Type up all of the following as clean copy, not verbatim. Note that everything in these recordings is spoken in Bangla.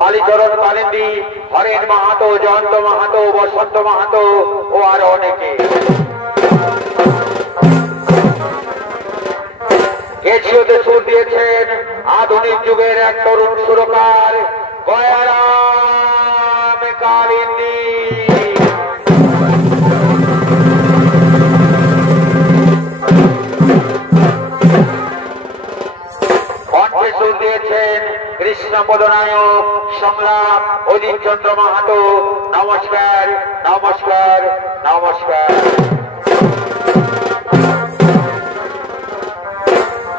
কালীচরণ কালিন্দী, হরেন মাহাতো, জয়ন্ত মাহাতো, বসন্ত মাহাতো ও আরো অনেকে। কেছিওতে সুর দিয়েছেন আধুনিক যুগের এক তরুণ সুরকার গয়ারাম কালিন্দী। কণ্ঠে সুর দিয়েছেন কৃষ্ণপদ নায়ক সংলাপ অজিত চন্দ্র মাহাতো। নমস্কার, নমস্কার, নমস্কার।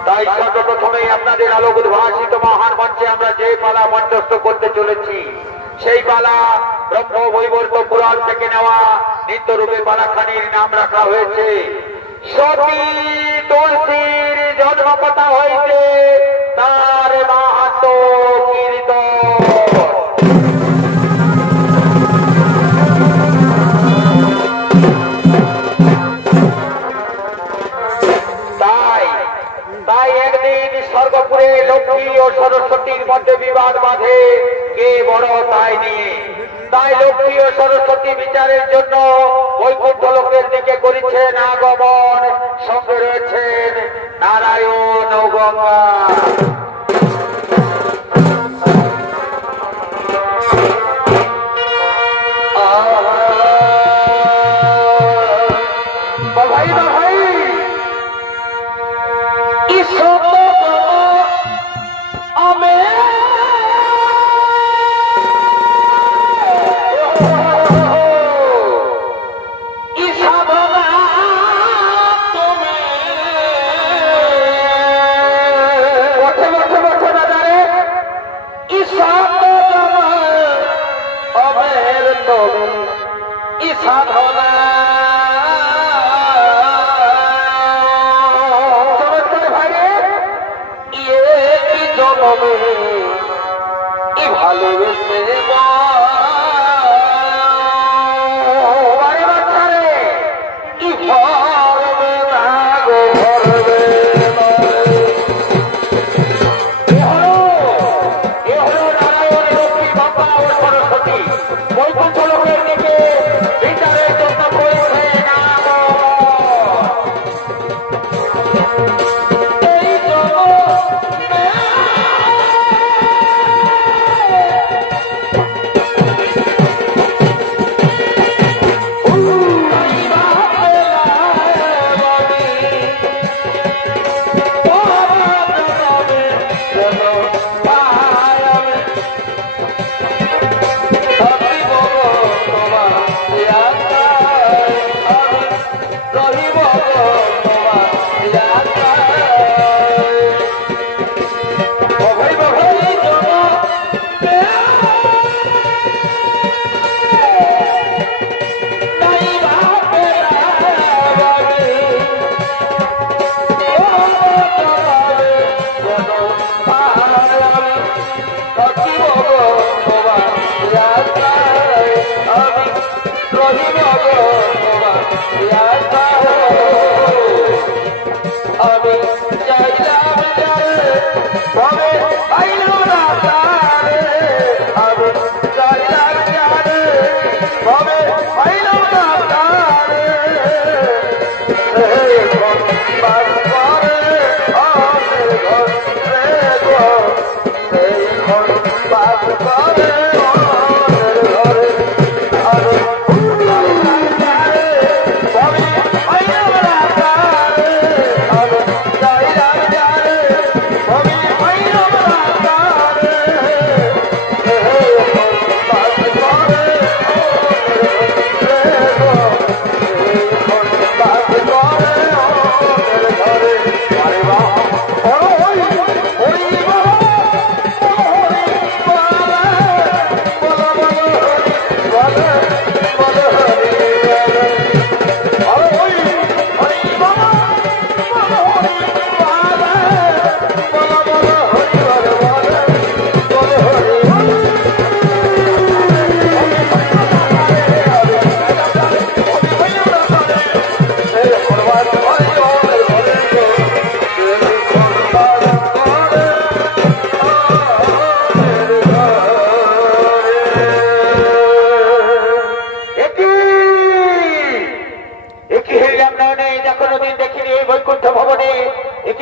তাই সর্বপ্রথমেই আপনাদের আলোক উদ্ভাসিত মহান মঞ্চে আমরা যে পালা মঞ্চস্থ করতে চলেছি সেই পালা ব্রহ্ম বৈবর্ত পুরাণ থেকে নেওয়া নিত্যরূপে পালাখানির নাম রাখা হয়েছে সতী তুলসীর জন্মকথা হইতে তার মাহাত্ম্য কীর্তন। তাই একদিন স্বর্গপুরে লক্ষ্মী ও সরস্বতীর মধ্যে বিবাদ বাঁধে কে বড় তাই নিয়ে। তাই লক্ষ্মী ও সরস্বতী বিচারের জন্য বৈকুণ্ঠ লোকের দিকে করেছেন আগমন। সঙ্গে রয়েছেন নারায়ণ ও গঙ্গা। Bye.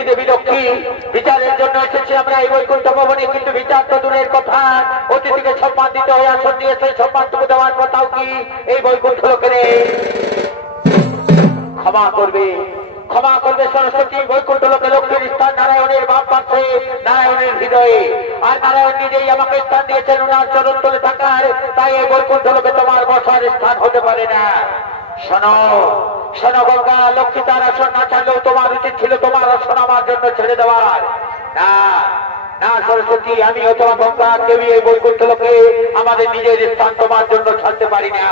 দেবী লক্ষ্মী, বিচারের জন্য এসেছি আমরা এই বৈকুণ্ঠ ভবনে, কিন্তু বিচার তো দূরের কথা, অতিথিকে সম্মান দিতে হয়ে আসন দিয়েছে, সম্মানটুকু দেওয়ার কথাও কি এই বৈকুণ্ঠ লোকের? ক্ষমা করবে, ক্ষমা করবে সরস্বতী। বৈকুণ্ঠ লোকে লক্ষ্মীর স্থান নারায়ণের বাপ পাচ্ছে, নারায়ণের হৃদয়ে, আর নারায়ণ নিজেই আমাকে স্থান দিয়েছেন ওনার চরণ তলে থাকার, তাই এই বৈকুণ্ঠ লোকে তোমার বসার স্থান হতে পারে না। শোনো শোনো গঙ্গা, লক্ষ্মী তার আসন না ছাড়লেও তোমার উচিত ছিল তোমার আসন আমার জন্য ছেড়ে দেওয়ার। না না সরস্বতী, আমিও তোমার গঙ্গা, কেউই এই বৈকুণ্ঠ লোকে আমাদের নিজের স্থান তোমার জন্য ছাড়তে পারি না।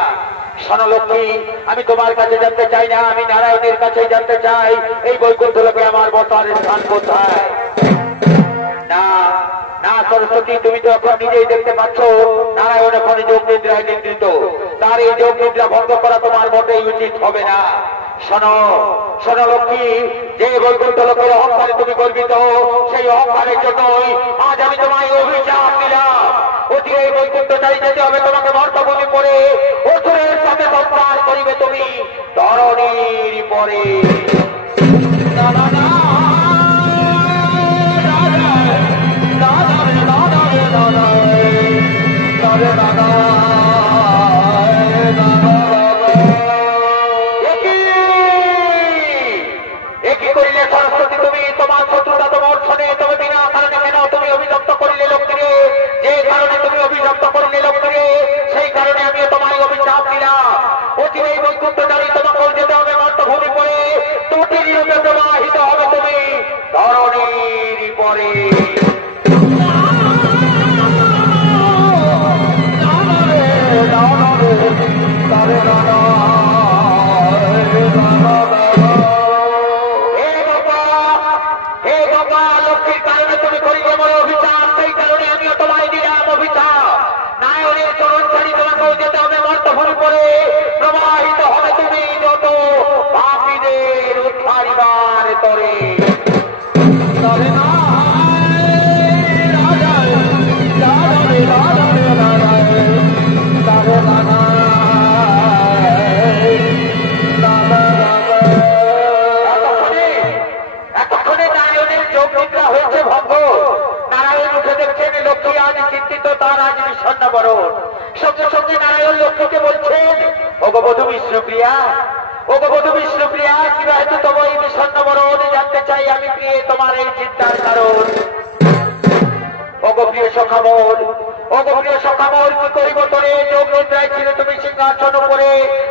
শোনো লক্ষ্মী, আমি তোমার কাছে জানতে চাই না, আমি নারায়ণের কাছে জানতে চাই এই বৈকুণ্ঠ লোকে আমার বসার স্থান কোথায়। না না সরস্বতী, তুমি তো এখন নিজেই দেখতে পাচ্ছ নারায়ণ এখন যোগ নিদ্রায় নিদ্রিত, তার এই যোগ নিদ্রা ভঙ্গ করা তোমার মোটেই উচিত হবে না। শোনো শোনো লক্ষ্মী, যে বৈকুণ্ঠ লোকের অহংকারে তুমি গর্বিত, সেই অহংকারের জন্যই আজ আমি তোমায় অভিশাপ দিলাম। অতি এই বৈকুণ্ঠ চাই যেতে হবে তোমাকে মর্তভূমি পড়ে, অসুরের সাথে সংসার করিবে তুমি ধরণীর পরে। না না না একই করিলে সরস্বতী, তুমি তোমার শত্রুতা তোমার শোনে, তবে বিনা কারণে কেন তুমি অভিযুক্ত করিলে লক্ষ্মীরে? যে কারণে তুমি অভিযুক্ত করিলে লক্ষ্মীরে, সেই কারণে আমিও তোমায় অভিশাপ দিলাম। অচিরেই বৈকুণ্ঠ জানি তোমাকে যেতে হবে মর্তভূমি পড়ে, তুটির রূপে প্রবাহিত হবে তুমি ধরণীর পরে। লক্ষ্মীর কারণে তুমি করিলে আমার অভিশাপ, সেই কারণে আমিও তোমায় দিলাম অভিশাপ। নারায়ণের চরণ ছাড়ি তোমাকেও যেতে হবে মর্তভূমি পড়ে, প্রবাহিত হবে তুমি যত পাপীদের উদ্ধারিবার তরে। এতক্ষণে নারায়ণের যোগ নিদ্রা হয়েছে ভঙ্গ। নারায়ণ উঠে দেখছেন লক্ষ্মী আজ চিন্তিত, তার আজ বিষণ্ণ বরণ। সঙ্গে সঙ্গে নারায়ণ লক্ষ্মীকে বলছেন, ওগো বধূ বিষ্ণুপ্রিয়া, ওগো বধূ বিষ্ণুপ্রিয়া, কিবা হেতু তব এই বিষণ্ণ বরণ? জানতে চাই আমি প্রিয়ে তোমার এই চিন্তার কারণ। ওগো প্রিয় সখামোর, ওগো প্রিয় সখামোর, কি করিব তোরে? যোগ নিদ্রায় ছিল তুমি সিংহাসন উপরে,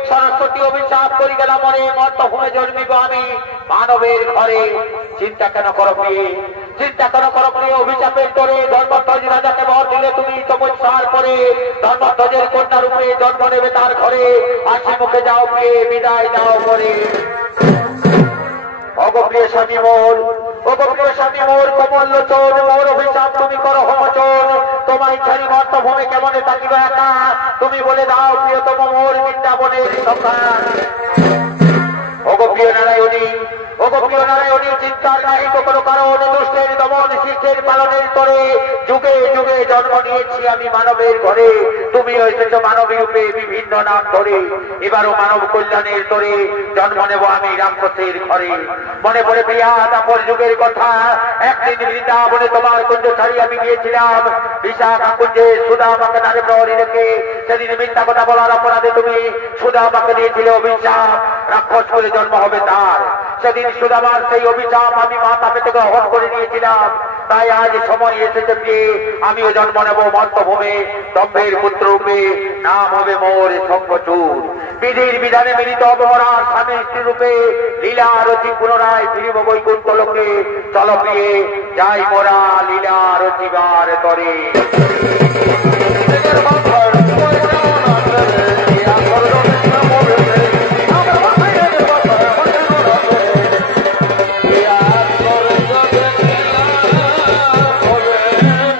সরস্বতী অভিশাপ করি গেলাম মরে, মর্তভূমে জন্মিব আমি মানবের ঘরে। চিন্তা কেন করো প্রিয়ে, চিন্তা কেন করো প্রিয়? অভিশাপের তোরে ধর্মধ্বজ রাজাকে বর দিলে তুমি তপস্যার করে, ধর্মধ্বজের কন্যা রূপে জন্ম নেবে তার ঘরে। হাসি মুখে যাও প্রিয়ে, বিদায় দাও করে। ওগো প্রিয় স্বামী মোর, ওগো প্রিয় স্বামী মোর, কমল লোচন, মোর অভিশাপ তুমি করো হোমোচন। তোমায় ছাড়ি মর্তভূমে কেমনে থাকিব একা, তুমি বলে দাও প্রিয়তম মোর বৃন্দাবনের সন্ধান। ওগো প্রিয় নারায়ণী, ওগো প্রিয় নারায়ণী, চিন্তার নাই তো কোনো কারণ, দুষ্টের দমন শিষ্টের পালনের তরে যুগে যুগে জন্ম নিয়েছি আমি মানবের ঘরে। তুমি এসেছ মানবী রূপে বিভিন্ন নাম ধরে, এবারও মানব কল্যাণের তরে জন্ম নেব আমি রাক্ষসের ঘরে। মনে পড়ে প্রিয়া দাপর যুগের কথা, একদিন বৃন্দাবনে তোমার কুঞ্জ ছাড়ি আমি গিয়েছিলাম, বিশাখা কুঞ্জে সুদামাকে নারে প্রহরী রেখে। সেদিন মিথ্যা কথা বলার অপরাধে তুমি সুদামাকে দিয়েছিলে অভিশাপ, রাক্ষস বলে জন্ম হবে তার। সেদিন সুদামার সেই অভিশাপ আমি মাথা পেতে গ্রহণ করে নিয়েছিলাম, তাই আজ সময় এসেছে পেয়ে আমিও জন্ম নেব মর্তভূমে দম্ভের পুত্র রূপে, নাম হবে মোর শঙ্খচূড়। বিধির বিধানে মিলিত হব মোরা স্বামী স্ত্রী রূপে, লীলা রচি পুনরায় ফিরিব বৈকুণ্ঠ লোকে। চল প্রিয়ে যাই মোরা লীলা রচিবার তরে।